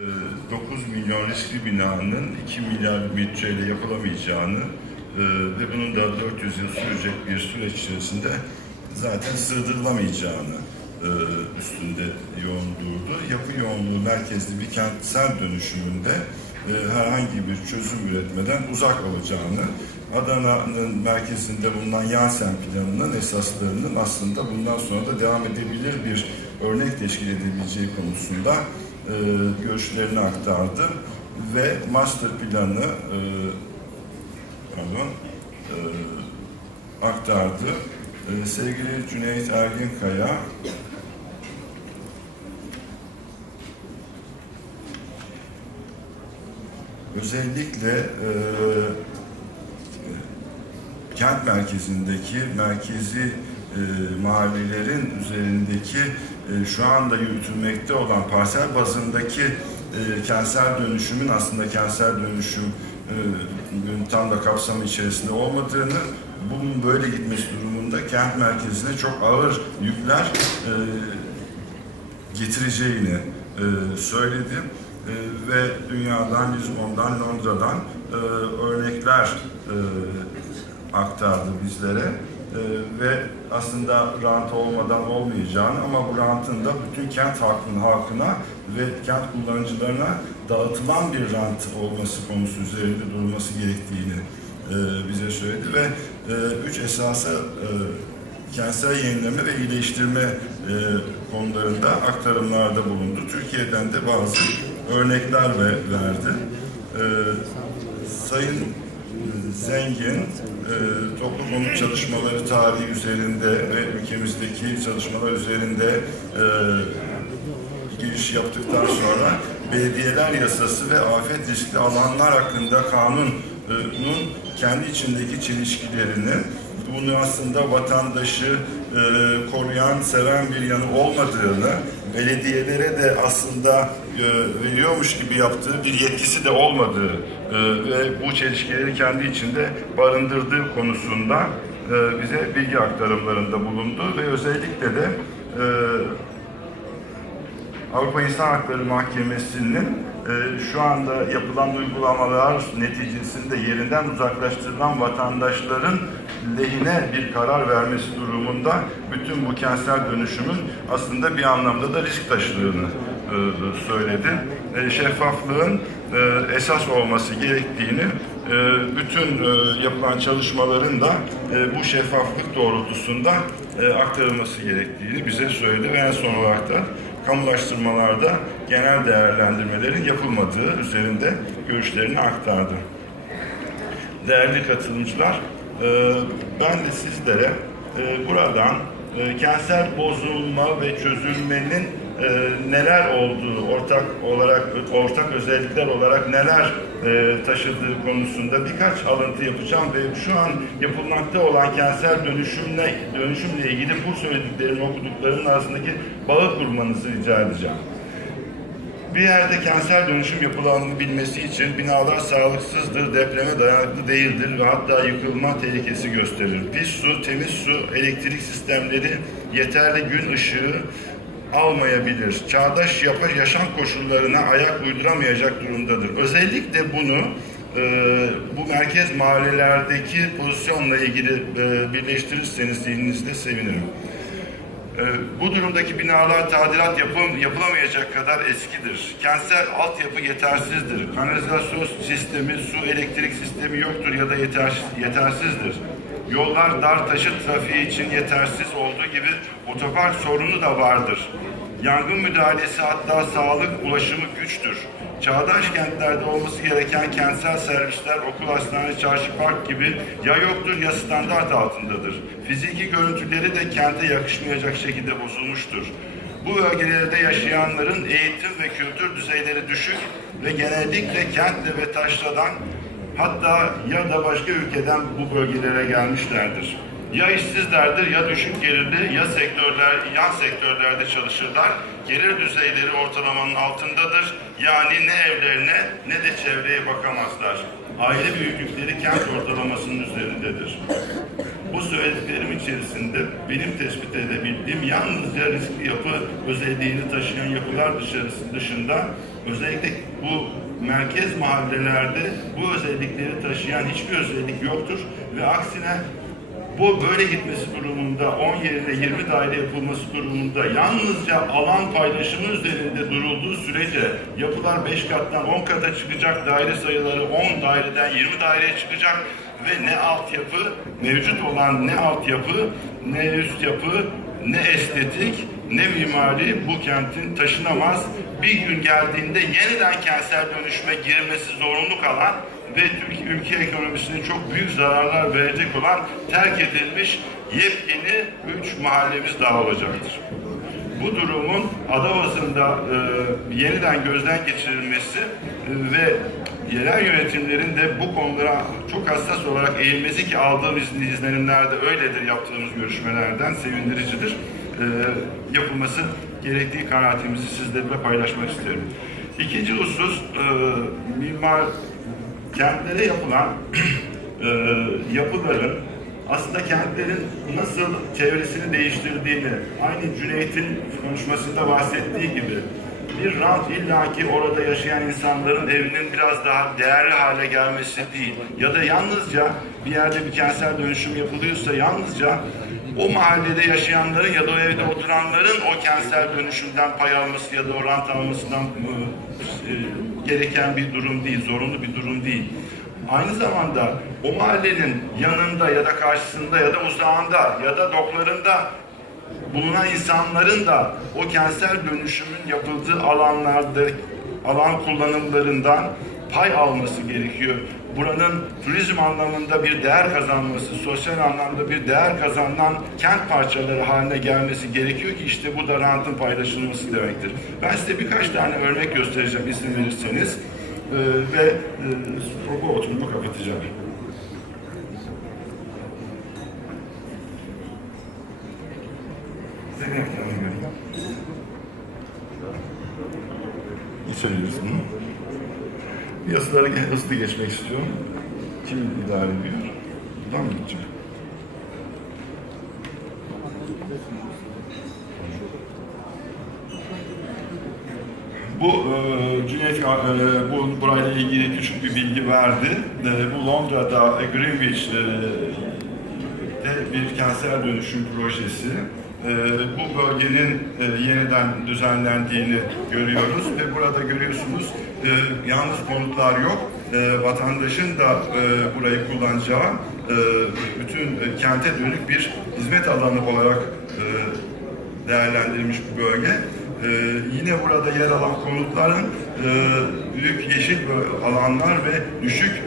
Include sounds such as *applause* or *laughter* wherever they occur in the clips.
9 milyon riskli binanın 2 milyar bütçeyle yapılamayacağını e, ve bunun da 400 yıl sürecek bir süreç içerisinde zaten sığdırılamayacağını e, üstünde yoğun durdu. Yapı yoğunluğu merkezli bir kentsel dönüşümünde e, herhangi bir çözüm üretmeden uzak olacağını, Adana'nın merkezinde bulunan Yansen planının esaslarının aslında bundan sonra da devam edebilir bir örnek teşkil edebileceği konusunda e, görüşlerini aktardı ve master planı e, pardon, e, aktardı. E, sevgili Cüneyt Erginkaya özellikle e, kent merkezindeki merkezi e, mahallelerin üzerindeki e, şu anda yürütülmekte olan parsel bazındaki e, kentsel dönüşümün aslında kentsel dönüşüm e, tam da kapsamı içerisinde olmadığını, bunun böyle gitmesi durumunda kent merkezine çok ağır yükler e, getireceğini e, söyledi. E, ve dünyadan, Lizbon'dan, Londra'dan örnekler aktardı bizlere ve aslında rant olmadan olmayacağını ama bu rantın da bütün kent halkının halkına ve kent kullanıcılarına dağıtılan bir rant olması konusu üzerinde durulması gerektiğini e, bize söyledi ve e, üç esasa e, kentsel yenileme ve iyileştirme konularında aktarımlarda bulundu. Türkiye'den de bazı örnekler ve, verdi. Sayın Zengin, toplu konut çalışmaları tarihi üzerinde ve ülkemizdeki çalışmalar üzerinde e, giriş yaptıktan sonra belediyeler yasası ve afet riskli alanlar hakkında kanunun kendi içindeki çelişkilerini bunu aslında vatandaşı e, koruyan, seven bir yanı olmadığını, belediyelere de aslında e, veriyormuş gibi yaptığı bir yetkisi de olmadığı e, ve bu çelişkileri kendi içinde barındırdığı konusunda e, bize bilgi aktarımlarında bulundu ve özellikle de e, Avrupa İnsan Hakları Mahkemesi'nin e, şu anda yapılan uygulamalar neticesinde yerinden uzaklaştırılan vatandaşların lehine bir karar vermesi durumunda bütün bu kentsel dönüşümün aslında bir anlamda da risk taşıdığını söyledi. Şeffaflığın e, esas olması gerektiğini e, bütün e, yapılan çalışmaların da e, bu şeffaflık doğrultusunda e, aktarılması gerektiğini bize söyledi ve en son olarak da kamulaştırmalarda genel değerlendirmelerin yapılmadığı üzerinde görüşlerini aktardı. Değerli katılımcılar, e, ben de sizlere e, buradan e, kentsel bozulma ve çözülmenin e, neler olduğu, ortak olarak ortak özellikler olarak neler e, taşıdığı konusunda birkaç alıntı yapacağım ve şu an yapılmakta olan kentsel dönüşümle dönüşümle ilgili bu söylediklerin okuduklarının arasındaki bağı kurmanızı rica edeceğim. Bir yerde kentsel dönüşüm yapılandığını bilmesi için binalar sağlıksızdır, depreme dayanıklı değildir ve hatta yıkılma tehlikesi gösterir. Pis su, temiz su, elektrik sistemleri yeterli gün ışığı almayabilir. Çağdaş yaşam koşullarına ayak uyduramayacak durumdadır. Özellikle bunu e, bu merkez mahallelerdeki pozisyonla ilgili e, birleştirirseniz zihninizde sevinirim. Ee, Bu durumdaki binalar tadilat yapım, yapılamayacak kadar eskidir. Kentsel altyapı yetersizdir. Kanalizasyon sistemi, su elektrik sistemi yoktur ya da yetersiz, yetersizdir. Yollar dar taşıt trafiği için yetersiz olduğu gibi otopark sorunu da vardır. Yangın müdahalesi hatta sağlık ulaşımı güçtür. Çağdaş kentlerde olması gereken kentsel servisler, okul, hastane, çarşı, park gibi ya yoktur ya standart altındadır. Fiziki görüntüleri de kente yakışmayacak şekilde bozulmuştur. Bu bölgelerde yaşayanların eğitim ve kültür düzeyleri düşük ve genellikle kentle ve taşradan hatta ya da başka ülkeden bu bölgelere gelmişlerdir. Ya işsizlerdir ya düşük gelirli ya sektörler yan sektörlerde çalışırlar. Gelir düzeyleri ortalamanın altındadır. Yani ne evlerine ne de çevreye bakamazlar. Aile büyüklükleri kent ortalamasının üzerindedir. Bu söylediklerim içerisinde benim tespit edebildiğim yalnızca riskli yapı özelliğini taşıyan yapılar dışarısı dışında Özellikle bu merkez mahallelerde bu özellikleri taşıyan hiçbir özellik yoktur ve aksine bu böyle gitmesi durumunda 10 yerine 20 daire yapılması durumunda yalnızca alan paylaşımı üzerinde durulduğu sürece yapılar 5 kattan 10 kata çıkacak, daire sayıları 10 daireden 20 daireye çıkacak ve ne altyapı, mevcut olan ne altyapı, ne üst yapı, ne estetik, ne mimari bu kentin taşınamaz. Bir gün geldiğinde yeniden kentsel dönüşüme girmesi zorunlu kalan ve Türkiye ülke ekonomisine çok büyük zararlar verecek olan terk edilmiş yepyeni üç mahallemiz daha olacaktır. Bu durumun Adavazı'nda e, yeniden gözden geçirilmesi e, ve yerel yönetimlerin de bu konulara çok hassas olarak eğilmesi ki aldığımız izlenimlerde öyledir yaptığımız görüşmelerden sevindiricidir. E, yapılması gerektiği kanaatimizi sizlerle paylaşmak isterim. İkinci husus e, mimar kentlere yapılan *clears throat* e, yapıların aslında kentlerin nasıl çevresini değiştirdiğini, aynı Cüneyt'in konuşmasında bahsettiği gibi bir rant illaki orada yaşayan insanların evinin biraz daha değerli hale gelmesi değil ya da yalnızca bir yerde bir kentsel dönüşüm yapılıyorsa yalnızca o mahallede yaşayanların ya da o evde oturanların o kentsel dönüşümden pay alması ya da o rant almasından e, e, gereken bir durum değil, zorunlu bir durum değil. Aynı zamanda o mahallenin yanında ya da karşısında ya da uzağında ya da doklarında bulunan insanların da o kentsel dönüşümün yapıldığı alanlarda alan kullanımlarından pay alması gerekiyor. Buranın turizm anlamında bir değer kazanması, sosyal anlamda bir değer kazanılan kent parçaları haline gelmesi gerekiyor ki işte bu da rantın paylaşılması demektir. Ben size birkaç tane örnek göstereceğim izin verirseniz Ee, ve e, bu oturumu kapatacağım. Yasalara ge- hızlı geçmek istiyorum. Kim idare ediyor? Buradan mı gideceğim? Bu e, Cüneyt e, bu burayla ilgili küçük bir bilgi verdi. E, bu Londra'da Greenwich e, bir kentsel dönüşüm projesi. E, bu bölgenin e, yeniden düzenlendiğini görüyoruz ve burada görüyorsunuz e, yalnız konutlar yok. E, vatandaşın da burayı kullanacağı bütün kente dönük bir hizmet alanı olarak değerlendirilmiş bu bölge. Ee, yine burada yer alan konutların büyük yeşil alanlar ve düşük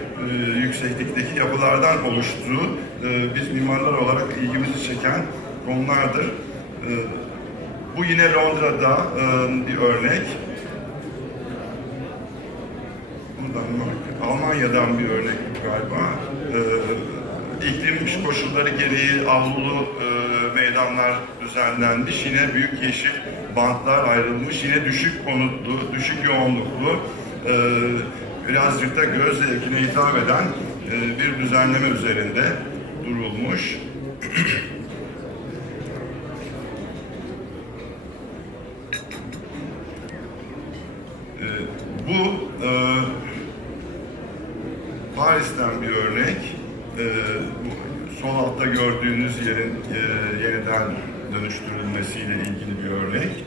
yükseklikteki yapılardan oluştuğu biz mimarlar olarak ilgimizi çeken konulardır. E, bu yine Londra'da e, bir örnek. Buradan bak, Almanya'dan bir örnek galiba. Ee, iklim koşulları gereği avlulu e, meydanlar düzenlenmiş. Yine büyük yeşil bantlar ayrılmış. Yine düşük konutlu, düşük yoğunluklu, e, birazcık da göz zevkine hitap eden bir düzenleme üzerinde durulmuş. *clears throat* E, bu e, Paris'ten bir örnek. Ee, bu sol altta gördüğünüz yerin e, yeniden dönüştürülmesiyle ilgili bir örnek.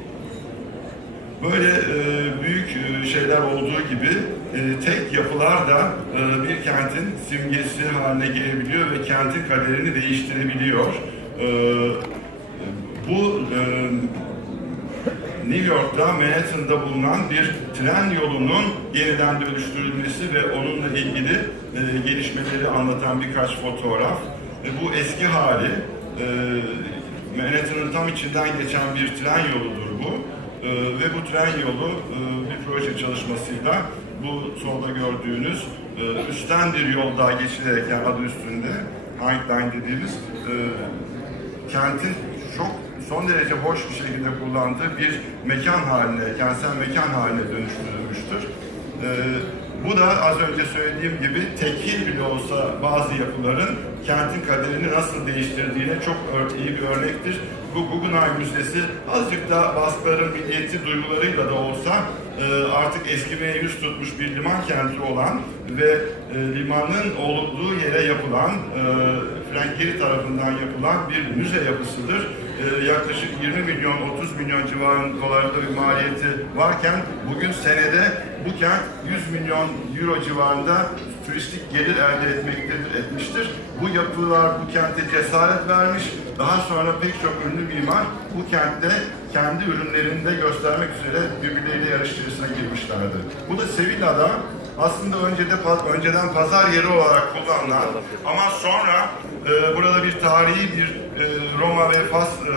Böyle e, büyük e, şeyler olduğu gibi e, tek yapılar da e, bir kentin simgesi haline gelebiliyor ve kentin kaderini değiştirebiliyor. E, bu e, New York'ta Manhattan'da bulunan bir tren yolunun yeniden dönüştürülmesi ve onunla ilgili e, gelişmeleri anlatan birkaç fotoğraf. E, bu eski hali e, Manhattan'ın tam içinden geçen bir tren yoludur bu. E, ve bu tren yolu e, bir proje çalışmasıyla bu solda gördüğünüz e, üstten bir yol daha geçilerek yani adı üstünde High Line dediğimiz e, kentin son derece hoş bir şekilde kullandığı bir mekan haline, kentsel mekan haline dönüştürülmüştür. Ee, bu da az önce söylediğim gibi tekil bile olsa bazı yapıların kentin kaderini nasıl değiştirdiğine çok iyi bir örnektir. Bu Guggenheim Müzesi azıcık da baskıların milliyetçi duygularıyla da olsa e, artık eskimeye yüz tutmuş bir liman kenti olan ve e, limanın olduğu yere yapılan, e, Frank Gehry tarafından yapılan bir müze yapısıdır. E, yaklaşık 20 milyon, 30 milyon civarında bir maliyeti varken bugün senede bu kent 100 milyon euro civarında turistik gelir elde etmektedir, etmiştir. Bu yapılar bu kente cesaret vermiş. Daha sonra pek çok ünlü mimar bu kentte kendi ürünlerini de göstermek üzere birbirleriyle yarış içerisine girmişlerdi. Bu da Sevilla'da aslında önce de, önceden pazar yeri olarak kullanılan ama sonra e, burada bir tarihi bir e, Roma ve Fas e,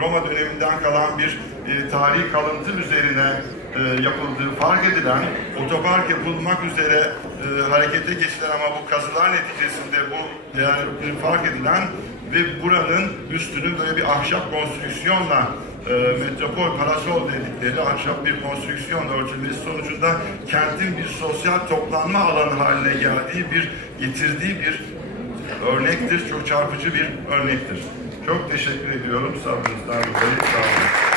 Roma döneminden kalan bir e, tarihi kalıntı üzerine e, yapıldığı fark edilen, otopark yapılmak üzere e, harekete geçilen ama bu kazılar neticesinde bu değerleri fark edilen ve buranın üstünü böyle bir ahşap konstrüksiyonla e, metropol parasol dedikleri ahşap bir konstrüksiyonla örtülmesi sonucunda kentin bir sosyal toplanma alanı haline geldiği bir getirdiği bir örnektir. Çok çarpıcı bir örnektir. Çok teşekkür ediyorum sabrınızdan dolayı. Sağ olun.